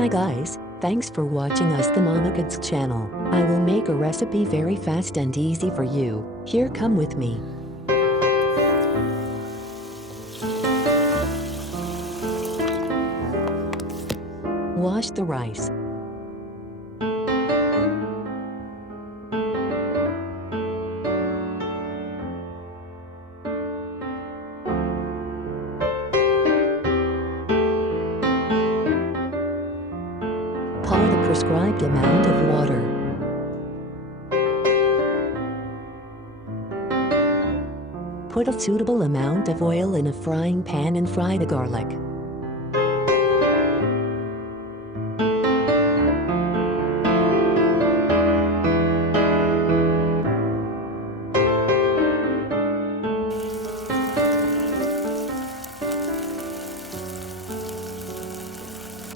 Hi guys, thanks for watching us the Mama Kids channel. I will make a recipe very fast and easy for you. Here, come with me. Wash the rice. Pour the prescribed amount of water. Put a suitable amount of oil in a frying pan and fry the garlic.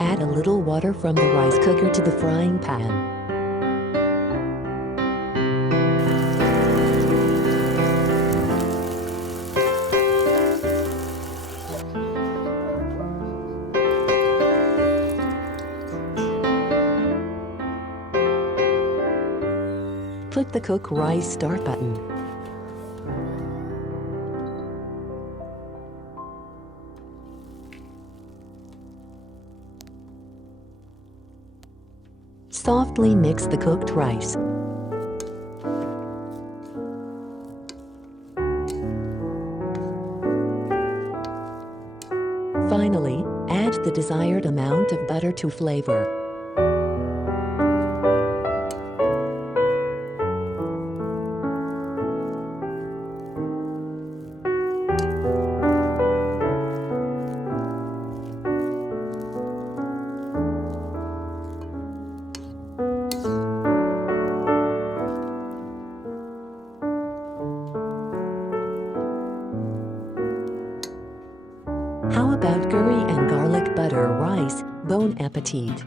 Add a little water from the rice cooker to the frying pan. Click the Cook Rice Start button. Softly mix the cooked rice. Finally, add the desired amount of butter to flavor. How about curry and garlic butter rice? Bon appetit!